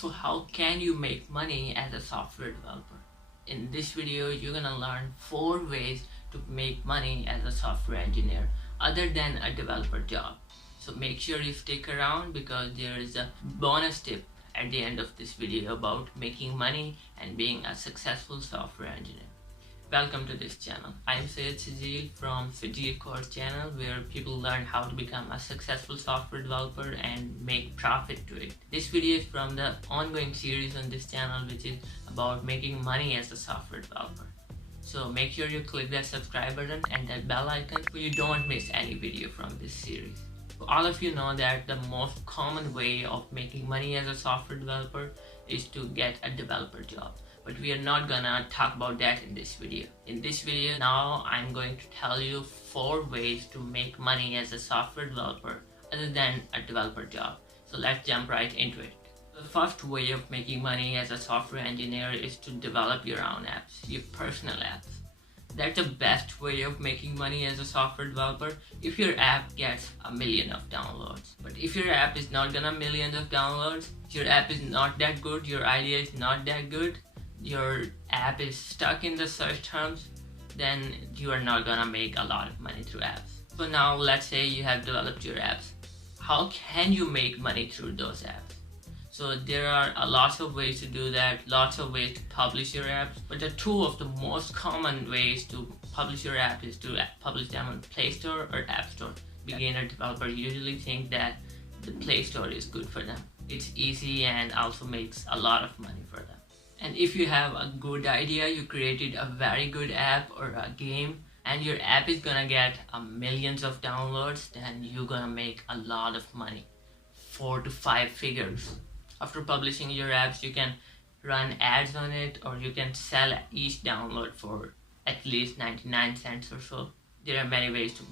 So how can you make money as a software developer? In this video, you're gonna learn 4 ways to make money as a software engineer other than a developer job. So make sure you stick around because there is a bonus tip at the end of this video about making money and being a successful software engineer. Welcome to this channel. I'm Sajeel from Sajeel Course channel, where people learn how to become a successful software developer and make profit to it. This video is from the ongoing series on this channel, which is about making money as a software developer. So make sure you click that subscribe button and that bell icon so you don't miss any video from this series. All of you know that the most common way of making money as a software developer is to get a developer job. But we are not gonna talk about that in this video. In this video now I'm going to tell you 4 ways to make money as a software developer other than a developer job. So let's jump right into it. The first way of making money as a software engineer is to develop your own apps, your personal apps. That's the best way of making money as a software developer if your app gets a million of downloads. But if your app is not gonna millions of downloads, your app is not that good, your idea is not that good, your app is stuck in the search terms, then you are not gonna make a lot of money through apps. So now let's say you have developed your apps. How can you make money through those apps? So there are lots of ways to do that, lots of ways to publish your apps, but the 2 of the most common ways to publish your app is to publish them on Play Store or App Store. Beginner developers usually think that the Play Store is good for them. It's easy and also makes a lot of money for them. And if you have a good idea, you created a very good app or a game, and your app is gonna get millions of downloads, then you're gonna make a lot of money, 4 to 5 figures. After publishing your apps, you can run ads on it, or you can sell each download for at least 99 cents or so. There are many ways to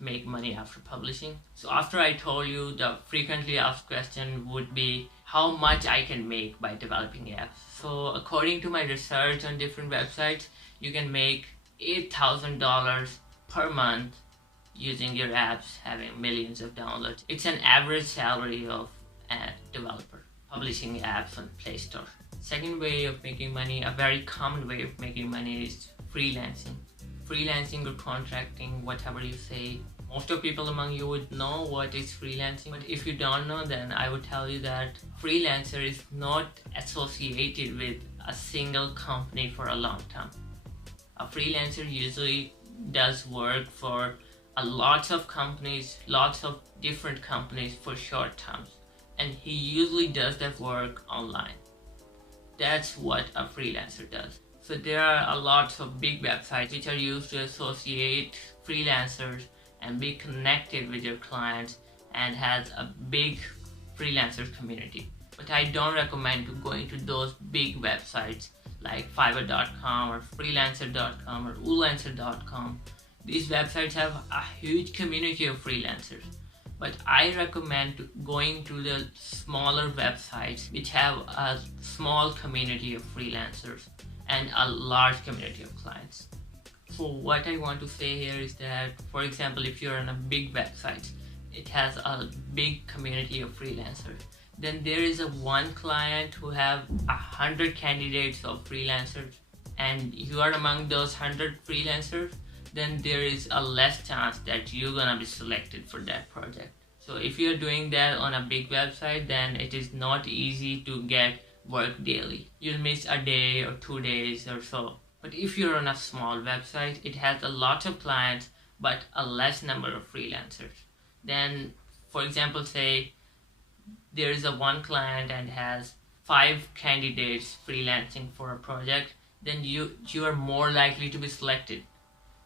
make money after publishing. So after I told you, the frequently asked question would be how much I can make by developing apps. So according to my research on different websites, you can make $8,000 per month using your apps having millions of downloads. It's an average salary of a developer publishing apps on Play Store. Second way of making money, a very common way of making money, is freelancing. Freelancing or contracting, whatever you say. Most of people among you would know what is freelancing, but if you don't know, then I would tell you that freelancer is not associated with a single company for a long time. A freelancer usually does work for lots of companies, lots of different companies for short terms, and he usually does that work online. That's what a freelancer does. So there are a lot of big websites which are used to associate freelancers and be connected with your clients and has a big freelancer community. But I don't recommend to going to those big websites like Fiverr.com or Freelancer.com or Ulancer.com. These websites have a huge community of freelancers. But I recommend going to the smaller websites which have a small community of freelancers and a large community of clients. So what I want to say here is that, for example, if you're on a big website, it has a big community of freelancers. Then there is a one client who have 100 candidates of freelancers, and you are among those 100 freelancers, then there is a less chance that you're gonna be selected for that project. So if you're doing that on a big website, then it is not easy to get work daily. You'll miss a day or 2 days or so. But if you're on a small website, it has a lot of clients but a less number of freelancers. Then, for example, say there is a one client and has 5 candidates freelancing for a project, then you are more likely to be selected.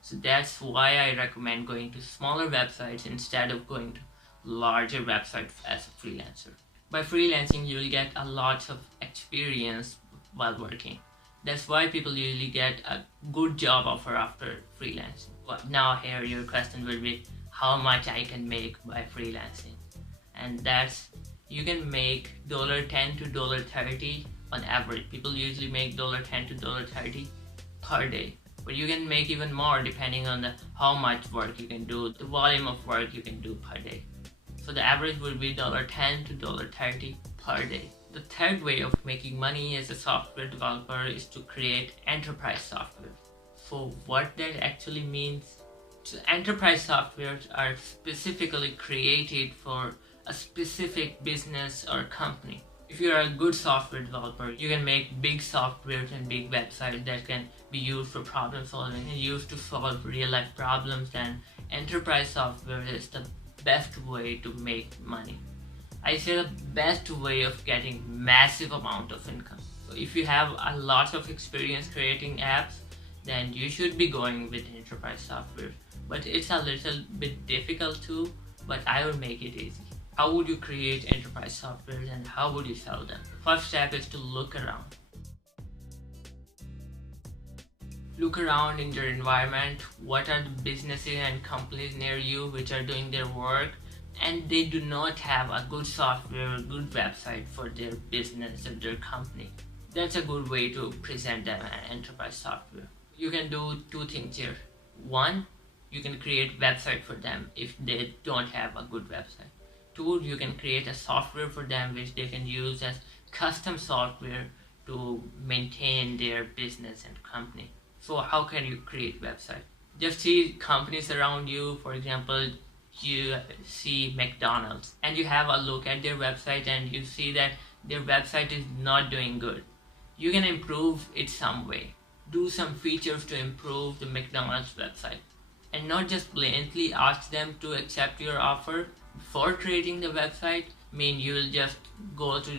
So that's why I recommend going to smaller websites instead of going to larger websites as a freelancer. By freelancing, you'll get a lot of experience while working. That's why people usually get a good job offer after freelancing. But now here your question will be how much I can make by freelancing. And that's, you can make $10 to $30 on average. People usually make $10 to $30 per day. But you can make even more depending on how much work you can do, the volume of work you can do per day. So the average will be $10 to $30 per day. The third way of making money as a software developer is to create enterprise software. So what that actually means, so enterprise softwares are specifically created for a specific business or company. If you are a good software developer, you can make big softwares and big websites that can be used for problem solving and used to solve real life problems. Then enterprise software is the best way to make money. I say the best way of getting massive amount of income. So if you have a lot of experience creating apps, then you should be going with enterprise software. But it's a little bit difficult too, but I will make it easy. How would you create enterprise software and how would you sell them? The first step is to look around. Look around in your environment. What are the businesses and companies near you which are doing their work and they do not have a good software or good website for their business or their company? That's a good way to present them an enterprise software. You can do two things here. One, you can create website for them if they don't have a good website. Two, you can create a software for them which they can use as custom software to maintain their business and company. So how can you create website? Just see companies around you. For example, you see McDonald's and you have a look at their website and you see that their website is not doing good. You can improve it some way. Do some features to improve the McDonald's website and not just blatantly ask them to accept your offer before creating the website. You will just go to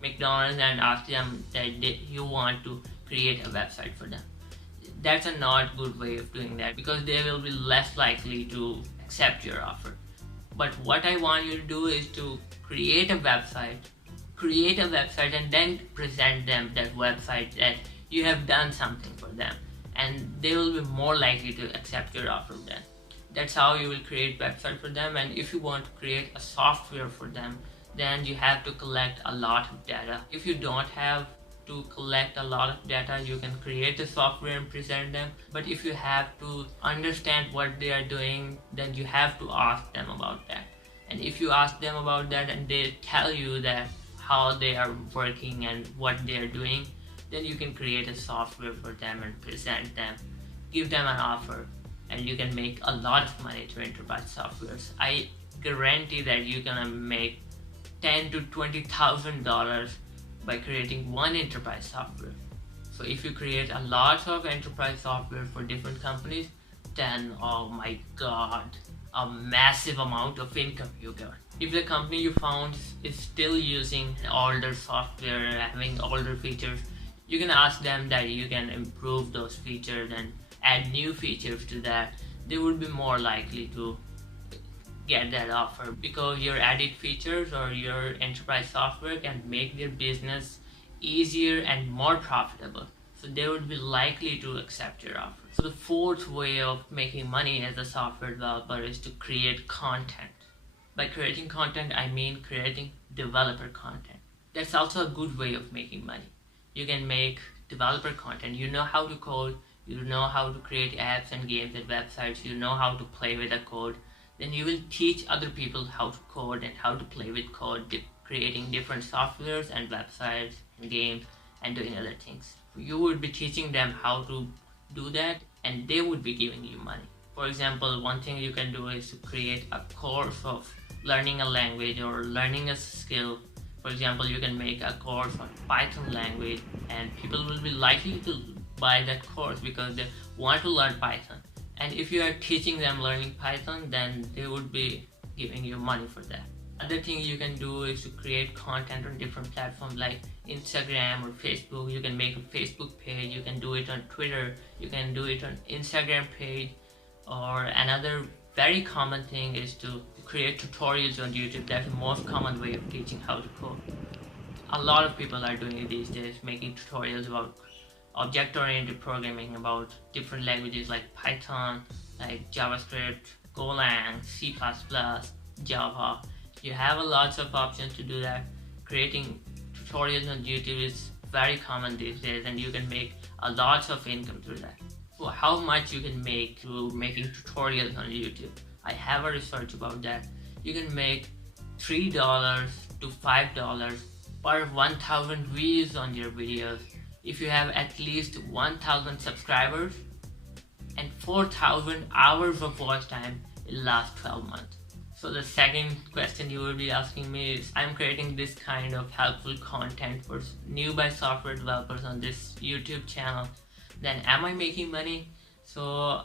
McDonald's and ask them that you want to create a website for them. That's a not good way of doing that because they will be less likely to accept your offer. But what I want you to do is to create a website and then present them that website that you have done something for them, and they will be more likely to accept your offer then. That's how you will create website for them. And if you want to create a software for them, then you have to collect a lot of data. If you don't have to collect a lot of data, you can create a software and present them. But if you have to understand what they are doing, then you have to ask them about that. And if you ask them about that and they tell you that how they are working and what they are doing, then you can create a software for them and present them, give them an offer, and you can make a lot of money to enterprise softwares. I guarantee that you're gonna make $10,000 to $20,000 by creating one enterprise software. So if you create a lot of enterprise software for different companies, then oh my god, a massive amount of income you got. If the company you found is still using older software, having older features, you can ask them that you can improve those features and add new features to that. They would be more likely to get that offer because your added features or your enterprise software can make their business easier and more profitable. So they would be likely to accept your offer. So the fourth way of making money as a software developer is to create content. By creating content, I mean creating developer content. That's also a good way of making money. You can make developer content. You know how to code, you know how to create apps and games and websites, you know how to play with a code. Then you will teach other people how to code and how to play with code, creating different softwares and websites and games and doing other things. You would be teaching them how to do that and they would be giving you money. For example, one thing you can do is to create a course of learning a language or learning a skill. For example, you can make a course on Python language and people will be likely to buy that course because they want to learn Python. And if you are teaching them learning Python, then they would be giving you money for that. Other thing you can do is to create content on different platforms like Instagram or Facebook. You can make a Facebook page, you can do it on Twitter, you can do it on Instagram page. Or another very common thing is to create tutorials on YouTube. That's the most common way of teaching how to code. A lot of people are doing it these days, making tutorials about object-oriented programming, about different languages like Python, like JavaScript, Golang, C++, Java. You have a lots of options to do that. Creating tutorials on YouTube is very common these days and you can make a lot of income through that. So how much you can make through making tutorials on YouTube? I have a research about that. You can make $3 to $5 per 1000 views on your videos if you have at least 1000 subscribers and 4000 hours of watch time in last 12 months. So the second question you will be asking me is, I'm creating this kind of helpful content for new by software developers on this YouTube channel, then am I making money? So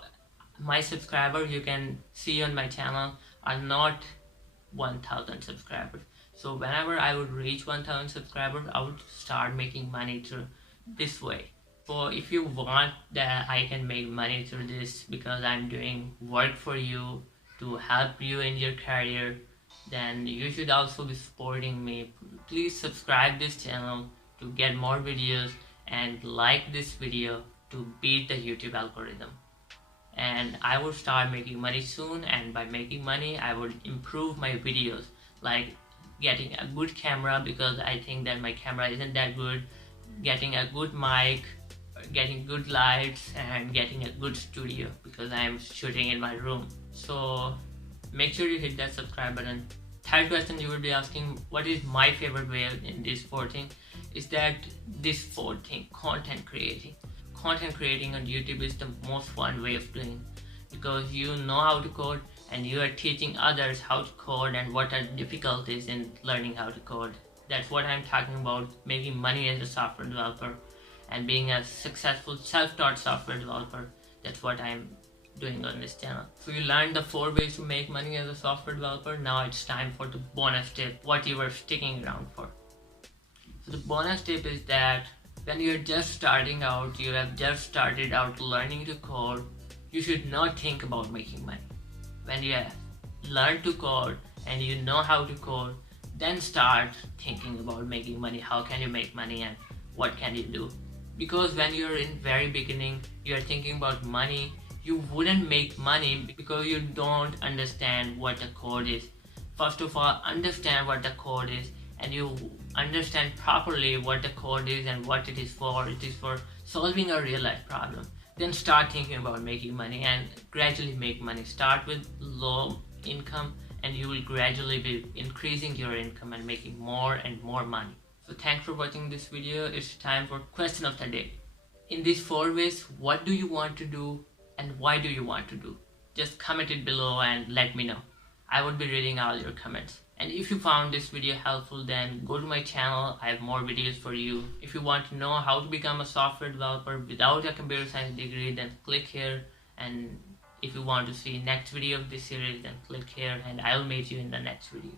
my subscribers, you can see on my channel, are not 1000 subscribers. So whenever I would reach 1000 subscribers, I would start making money through this way. So if you want that I can make money through this because I'm doing work for you to help you in your career, then you should also be supporting me. Please subscribe this channel to get more videos and like this video to beat the YouTube algorithm. And I will start making money soon, and by making money I would improve my videos, like getting a good camera because I think that my camera isn't that good, getting a good mic, getting good lights, and getting a good studio because I am shooting in my room. So make sure you hit that subscribe button. Third question you will be asking, what is my favorite way in this fourth thing? Is that this fourth thing, content creating. Content creating on YouTube is the most fun way of doing, because you know how to code and you are teaching others how to code and what are difficulties in learning how to code. That's what I'm talking about, making money as a software developer and being a successful self-taught software developer. That's what I'm doing on this channel. So you learned the 4 ways to make money as a software developer. Now it's time for the bonus tip, what you were sticking around for. So the bonus tip is that when you're just starting out, you have just started out learning to code, you should not think about making money. When you have learned to code and you know how to code, then start thinking about making money. How can you make money and what can you do? Because when you're in very beginning, you're thinking about money, you wouldn't make money because you don't understand what the code is. First of all, understand what the code is, and you understand properly what the code is and what it is for. It is for solving a real life problem. Then start thinking about making money and gradually make money. Start with low income and you will gradually be increasing your income and making more and more money. So thanks for watching this video. It's time for question of the day. In these 4 ways, what do you want to do and why do you want to do? Just comment it below and let me know. I would be reading all your comments. And if you found this video helpful, then go to my channel. I have more videos for you. If you want to know how to become a software developer without a computer science degree, then click here. And if you want to see next video of this series, then click here and I'll meet you in the next video.